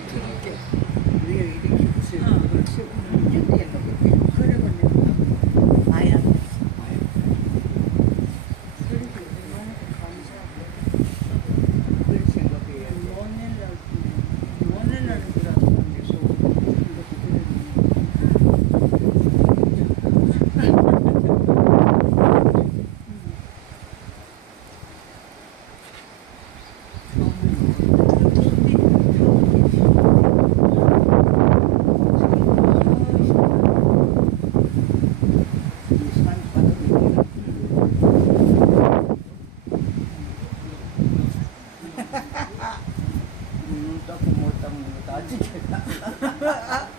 들을게. 우리가 이렇게 무슨 그걸 치고 연대에 놓고 그러고 내가 많이 안 됐어. 그렇게 너무 감사하고 그걸 생각해야 원해라는 거라고 하면서 눈 닦고 못 닦는 거 다 지켰다.